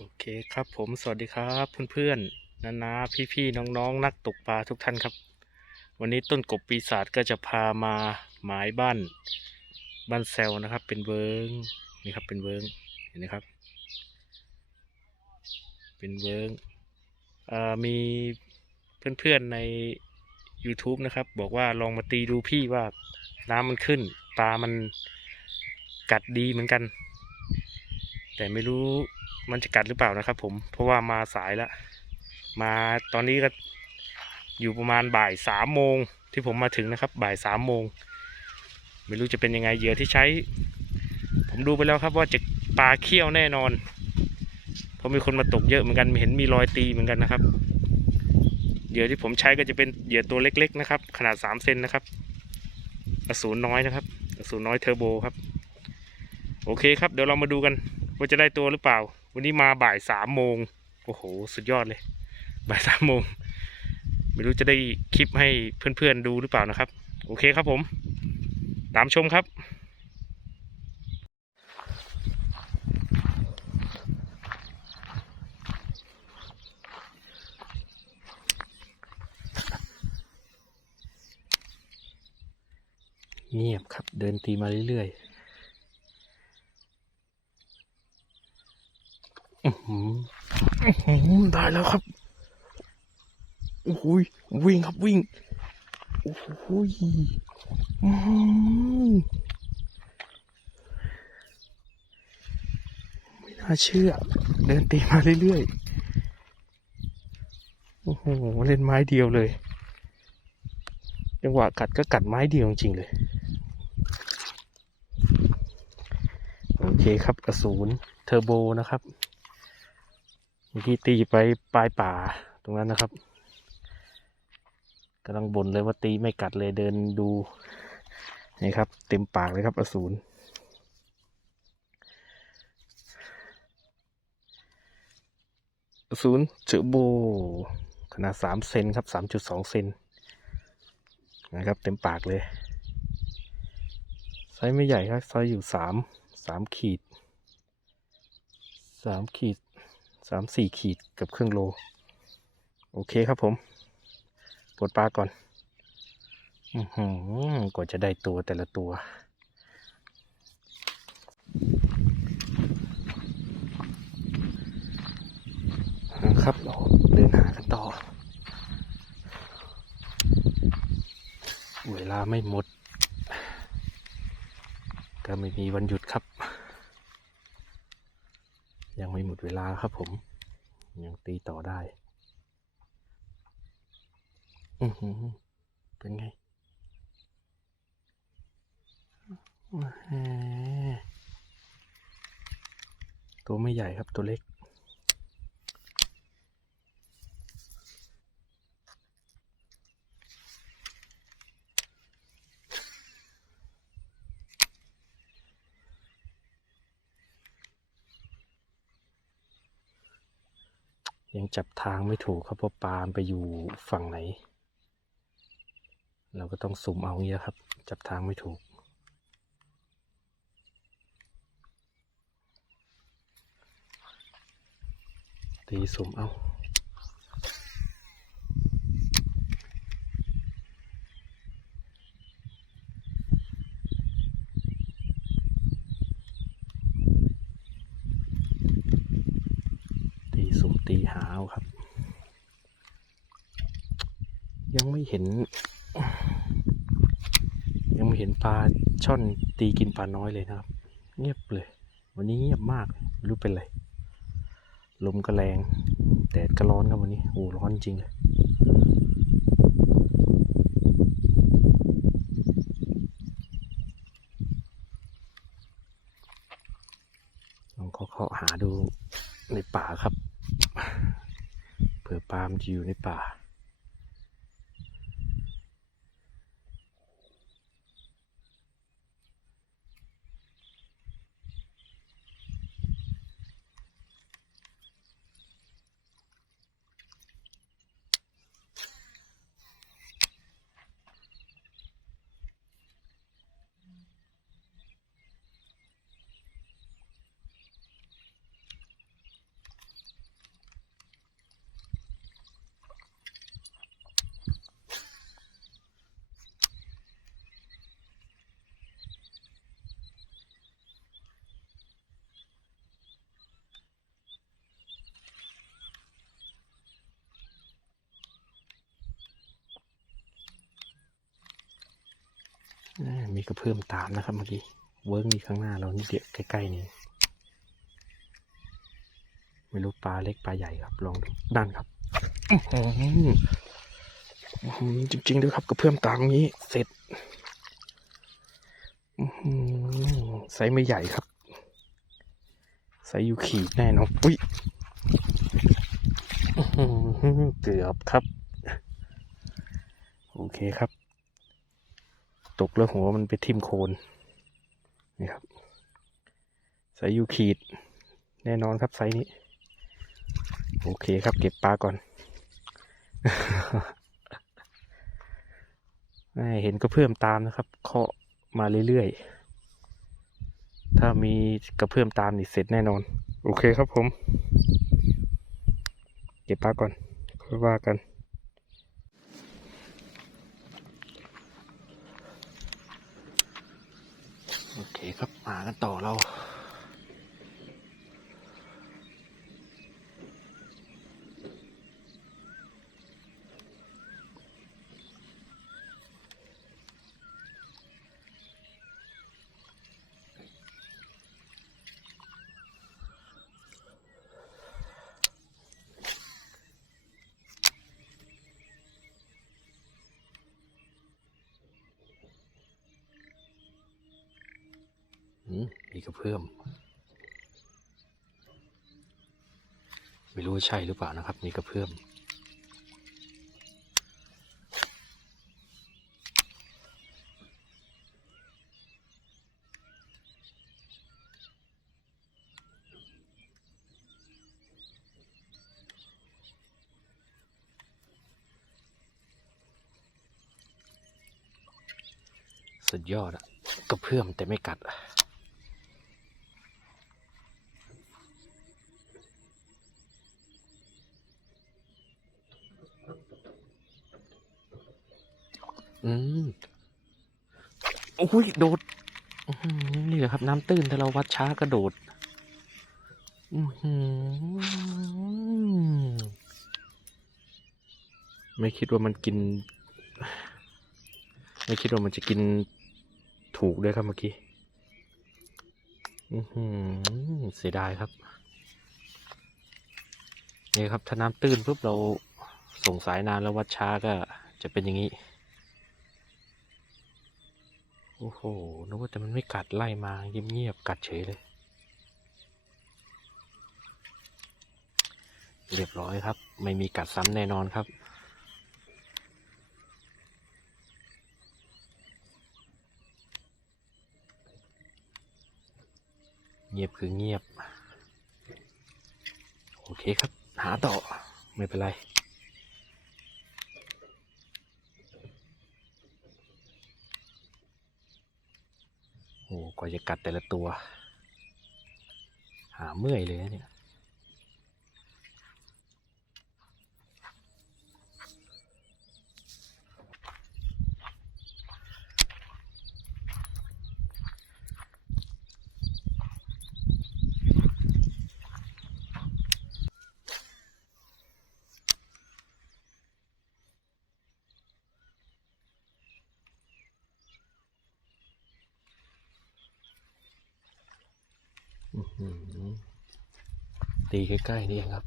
โอเคครับผมสวัสดีครับเพื่อนๆนานาพี่ๆน้องๆนักตกปลาทุกท่านครับ วันนี้ต้นกบปีศาจก็จะพามาหมายบ้านบ้านแซลนะครับ เป็นเวิร์งนี่ครับเป็นเวิร์งเห็นไหมครับ เป็นเวิร์งมีเพื่อนๆใน YouTube นะครับ บอกว่าลองมาตีดูพี่ว่าน้ำมันขึ้นปลามันกัดดีเหมือนกัน แต่ไม่รู้ มันจะกัดหรือเปล่านะครับ ผมเพราะว่ามาสายแล้วมาตอนนี้ก็อยู่ประมาณบ่ายสามโมงที่ผมมาถึงนะครับ บ่ายสามโมงไม่รู้จะเป็นยังไงเหยื่อที่ใช้ ผมดูไปแล้วครับว่าจะปลาเขี้ยวแน่นอนเพราะมีคนมาตกเยอะเหมือนกันเห็นมีรอยตีเหมือนกันนะครับเหยื่อที่ผมใช้ก็จะเป็นเหยื่อตัวเล็ก ๆ นะครับ ขนาดสามเซนนะครับอสูรน้อยนะครับอสูรน้อยเทอร์โบครับ โอเคครับเดี๋ยวเรามาดูกันว่าจะได้ตัวหรือเปล่า วันนี้มาบ่ายสามโมงโอ้โห สุดยอดเลย บ่ายสามโมง ไม่รู้จะได้คลิปให้เพื่อนๆดูหรือเปล่านะครับ โอเคครับผม ตามชมครับเงียบครับเดินตีมาเรื่อยๆ อื้อหืออื้อหือ ได้แล้วครับ โอ้โหยวิ่งครับวิ่ง โอ้โหยอไม่น่าเชื่อ เดินตีมาเรื่อยๆ โอ้โห เล่นไม้เดียวเลย จังหวะกัดก็กัดไม้เดียวจริงๆเลย โอเคครับกระสุนเทอร์โบนะครับ เมื่อกี้ตีไปปลายป่าตรงนั้นนะครับกำลังบ่นเลยว่าตีไม่กัดเลยเดินดูนี่ครับ เต็มปากเลยครับอสูรอสูรเทอโบ ขนาดสามเซนครับสามจุดสองเซนนะครับ เต็มปากเลยไซส์ไม่ใหญ่ครับไซส์อยู่สามสามขีดสามขีด สามสี่ขีดกับครึ่งโล โอเคครับผมปลดปลาก่อนอือหือกว่าจะได้ตัวแต่ละตัว ครับเราเดินหากันต่อ เวลาไม่หมด ก็ไม่มีวันหยุดครับ ยังไม่หมดเวลาครับผม ยังตีต่อได้ อือหือเป็นไงตัวไม่ใหญ่ครับตัวเล็ก ยังจับทางไม่ถูกครับเพราะปลามไปอยู่ฝั่งไหน เราก็ต้องสุ่มเอางี้นะครับ จับทางไม่ถูก ตีสุ่มเอา ตีสุ่มตีหาเอาครับ ยังไม่ เห็น ยังไม่เห็นปลาช่อนตีกินปลาน้อยเลยนะครับ เงียบเลย วันนี้เงียบมากไม่รู้เป็นไรลมก็แรง แดดก็ร้อนครับวันนี้โอ้ร้อนจริงเลยลองเคาะๆหาดูในป่าครับเผื่อปลามจะอยู่ในป่า อ มีกระเพื่อมตามนะครับเมื่อกี้ เวิร์กนี่ข้างหน้าเรานี่เดียวใกล้ๆนี่ไม่รู้ปลาเล็กปลาใหญ่ครับ ลองดูนั่นครับจริงๆด้วยครับกระเพื่อมตามตรงนี้เสร็จไซส์ไม่ใหญ่ครับไซส์อยู่ขีดแน่นอนอุ้ยเกือบครับ โอเคครับ ตกแล้วหัวมันไปทิ่มโคนนี่ครับส์ยูขีด แน่นอนครับไซนี้ โอเคครับเก็บปลาก่อนไม่เห็นก็เพิ่มตามนะครับ เคาะมาเรื่อยๆ ถ้ามีกระเพื่อมตามนี่เสร็จแน่นอน โอเคครับผม เก็บปลาก่อนค่อยว่ากัน โอเครับมากันต่อเรา อืมมีกระเพื่อมไม่รู้ใช่หรือเปล่านะครับมีกระเพื่อมสุดยอดอะกระเพื่อมแต่ไม่กัดอืมโอ้ยโดดอื้อหือนี่แหละครับน้ำตื้นถ้าเราวัดช้ากระโดดไม่คิดว่ามันกิน ไม่คิดว่ามันจะกินถูกด้วยครับเมื่อกี้เสียดายครับนี่ครับถ้าน้ำตื้นปุ๊บเราส่งสายนานแล้ววัดช้าก็จะเป็นอย่างนี้ โอ้โห นึกว่าแต่มันไม่กัดไล่มาเงียบๆกัดเฉยเลย เรียบร้อยครับ ไม่มีกัดซ้ำแน่นอนครับ เงียบคือเงียบ โอเคครับ หาต่อ ไม่เป็นไร กว่าจะกัดแต่ละตัว หาเมื่อยเลยนะเนี่ย ตีใกล้ๆนี่เองครับ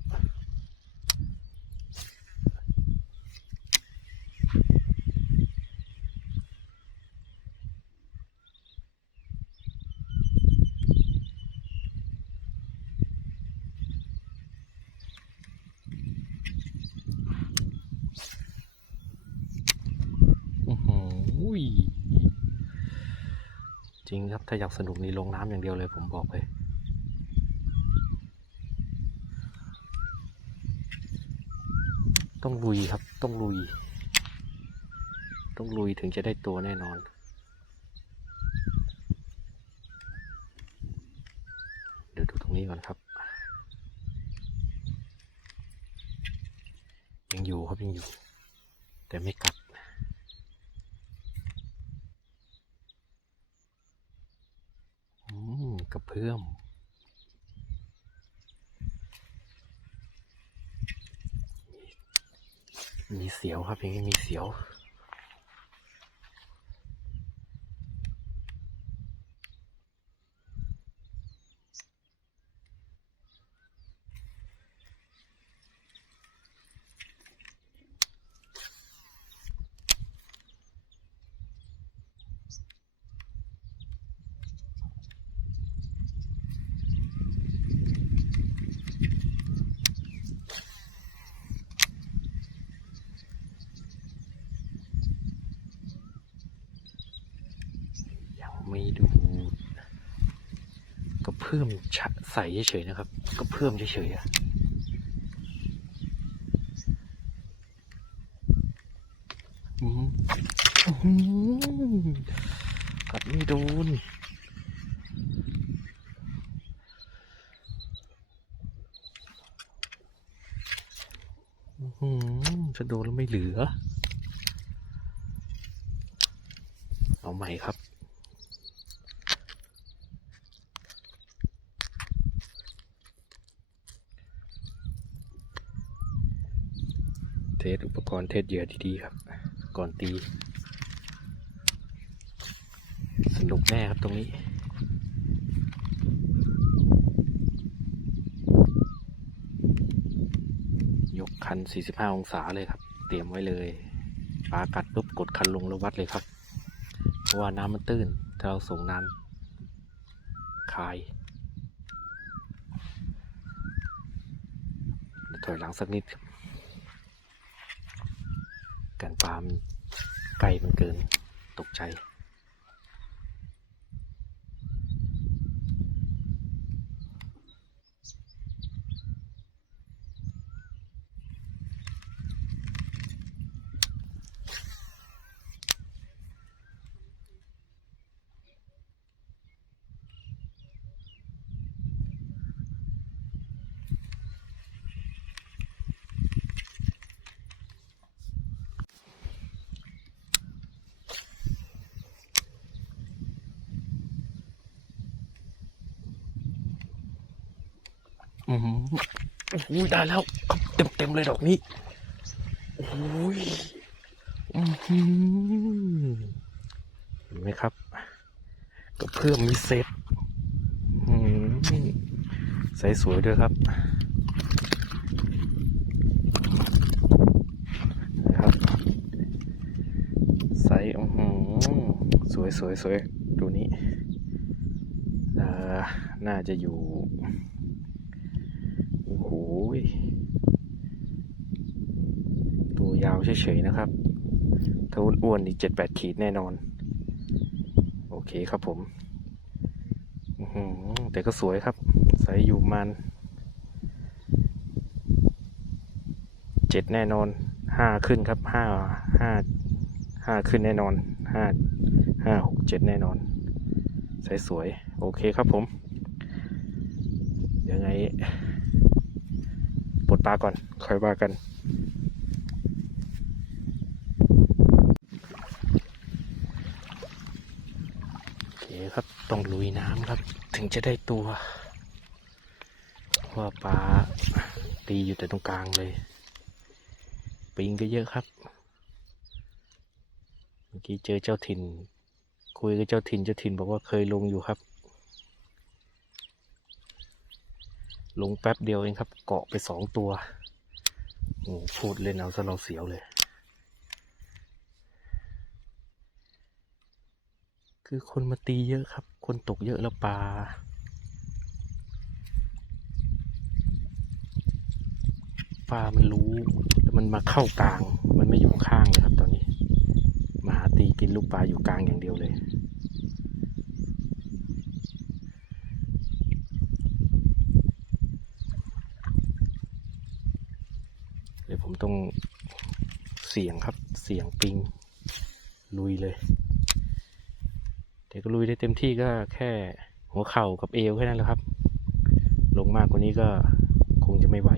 อือหือจริงครับ ถ้าอยากสนุกนี่ลงน้ำอย่างเดียวเลยผมบอกเลย ต้องลุยครับ ต้องลุย ต้องลุยถึงจะได้ตัวแน่นอน เดี๋ยวดูตรงนี้ก่อนครับ ยังอยู่ครับยังอยู่ แต่ไม่กัดกระเพื่อม มีเสียวครับเพลงนี้มีเสียว ไม่ดูก็เพิ่มใส่เฉยๆนะครับก็เพิ่มเฉยๆอะอืมอื้อหือกัดไม่โดนอื้อหือจะโดนแล้วไม่เหลือ เอาใหม่ครับ สอุปกรณ์เทสเหยื่อดีๆครับ ก่อนตี สนุกแน่ครับตรงนี้ยกคัน 45 องศาเลยครับ เตรียมไว้เลยปลากัดปุ๊บกดคันลงแล้ววัดเลยครับ เพราะว่าน้ำมันตื้น ถ้าเราส่งนานคาย ถอยหลังสักนิดครับ การปลามนไกลมันเกิน ตกใจ อืมโอ้โหได้แล้วเต็มเต็มๆเลยดอกนี้โอ้ยอือหือเห็นไหมครับก็เพิ่มมีเซตใสสวยด้วยครับนะครับใสอือหือสวยสวยสวยดูนี้น่าจะอยู่ โอ้โหยตัวยาว เฉยๆนะครับ ถ้าอ้วนๆอีกเจ็ดแปดขีดแน่นอน โอเคครับผมแต่ก็สวยครับใส่อยู่มันเจ็ดแน่นอนห้าขึ้นครับห้าห้าห้าขึ้นแน่นอนห้าห้าหกเจ็ดแน่นอน ใส่สวย โอเคครับผม ยังไงปลดปลาก่อนค่อยว่ากัน โอเครับ ต้องลุยน้ำครับ ถึงจะได้ตัวว่าปลาตีอยู่แต่ตรงกลางเลย ปิงก็เยอะครับ เมื่อกี้เจอเจ้าถิ่น คุยกับเจ้าถิ่นเจ้าถิ่นบอกว่าเคยลงอยู่ครับ ลงแป๊บเดียวเองครับ เกาะไปสองตัวโอ้พูดเล่นเอาซะเราเสียวเลย คือคนมาตีเยอะครับ คนตกเยอะแล้วปลาปลามันรู้แล้วมันมาเข้ากลาง มันไม่อยู่ข้างเลยครับ ตอนนี้ มาหาตีกินลูกปลาอยู่กลางอย่างเดียวเลยเดี๋ยวผมต้องเสี่ยงครับ เสี่ยงปิง ลุยเลย แต่ก็ลุยได้เต็มที่ก็แค่หัวเข่ากับเอวแค่นั้นแหละครับ ลงมากกว่านี้ก็คงจะไม่ไหว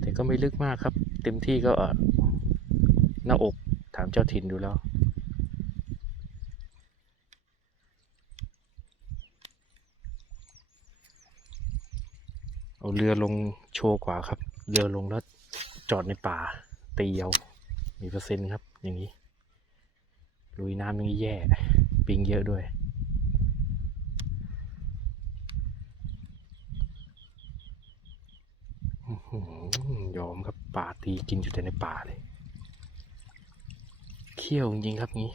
แต่ก็ไม่ลึกมากครับ เต็มที่ก็เออหน้าอกถามเจ้าถิ่นดูแล้ว เรือลงโชว์กว่าครับ เรือลงแล้วจอดในป่าตีเอา มีเปอร์เซ็นต์ครับ อย่างนี้ ลุยน้ำอย่างนี้แย่ ปิงเยอะด้วย ยอมครับป่าตีกินอยู่แต่ในป่าเลย เขี้ยวจริงครับงี้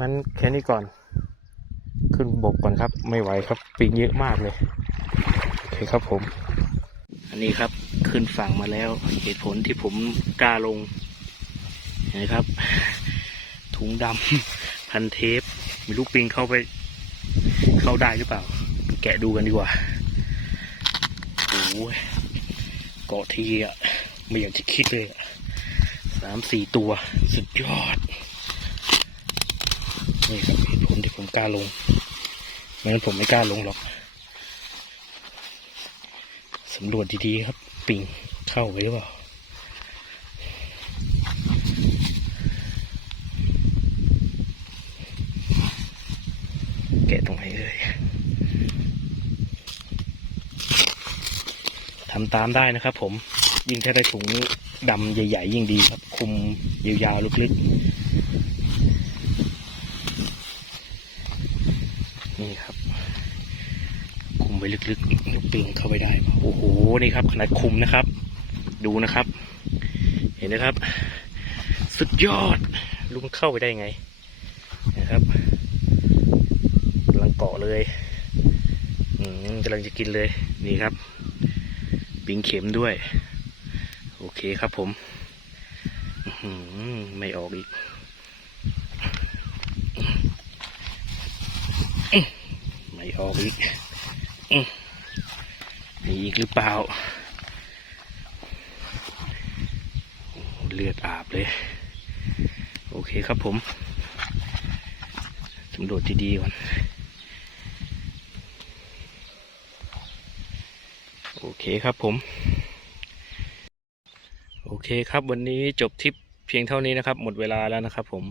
งั้นแค่นี้ก่อน ขึ้นบกก่อนครับ ไม่ไหวครับปิงเยอะมากเลยโอเคครับผม อันนี้ครับขึ้นฝั่งมาแล้วเหตุผลที่ผมกล้าลงนะครับ ถุงดำพันเทปมีลูกปิงเข้าไป เข้าได้หรือเปล่า แกะดูกันดีกว่าโอ้ยเกาะทีอะไม่อยากจะคิดเลยสามสี่ตัว สุดยอด นี่ครับเหตุผลที่ผมกล้าลงไม่งั้นผมไม่กล้าลงหรอกสำรวจดีๆครับ ปิงเข้าไปหรือเปล่าแกะตรงไหนเลยทำตามได้นะครับผมยิ่งถ้าได้ถุงดำใหญ่ ๆ ยิ่งดีครับ คุมยาวๆลึกๆ นี่ครับ คุมไว้ ลึกๆลูกปิงเข้าไปได้ โอ้โห นี่ครับ ขนาดคุมนะครับ ดูนะครับ เห็นนะครับ สุดยอดลุงเข้าไปได้ไงนะครับกำลังเกาะเลยอืมกำลังจะกินเลย นี่ครับ ปิงเข็มด้วย โอเคครับผมอื้อหือไม่ออกอีกไม่ออกอีก มีอีกหรือเปล่า เลือดอาบเลย โอเคครับผมสำรวจดีๆก่อน โอเคครับผม โอเคครับวันนี้จบทริปเพียงเท่านี้นะครับ หมดเวลาแล้วนะครับผม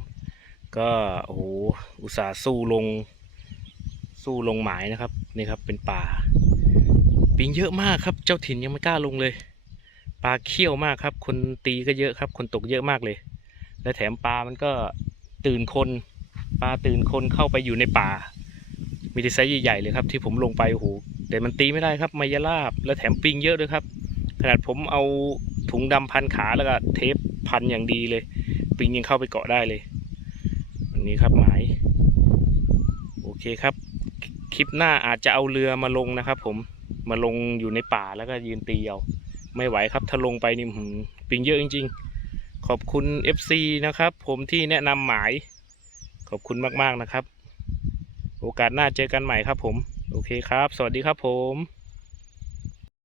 ก็โอ้โหอุตส่าห์สู้ลงสู้ลงหมายนะครับ นี่ครับเป็นป่า ปิงเยอะมากครับ เจ้าถิ่นยังไม่กล้าลงเลยปลาเขี้ยวมากครับ คนตีก็เยอะครับ คนตกเยอะมากเลย และแถมปลามันก็ตื่นคน ปลาตื่นคนเข้าไปอยู่ในป่า มีแต่ไซส์ใหญ่ๆเลยครับ ที่ผมลงไปโอ้โหแต่มันตีไม่ได้ครับมายาลาบ และแถมปิงเยอะด้วยครับ ขนาดผมเอาถุงดำพันขาแล้วก็เทปพันอย่างดีเลย ปิงยังเข้าไปเกาะได้เลย วันนี้ครับหมาย โอเคครับ คลิปหน้าอาจจะเอาเรือมาลงนะครับ ผมมาลงอยู่ในป่าแล้วก็ยืนตีเอาไม่ไหวครับถ้าลงไปนี่หืมปิงเยอะจริง ๆ ขอบคุณ FC นะครับ ผมที่แนะนำหมาย ขอบคุณมากๆนะครับ โอกาสหน้าเจอกันใหม่ครับผม โอเคครับ สวัสดีครับผม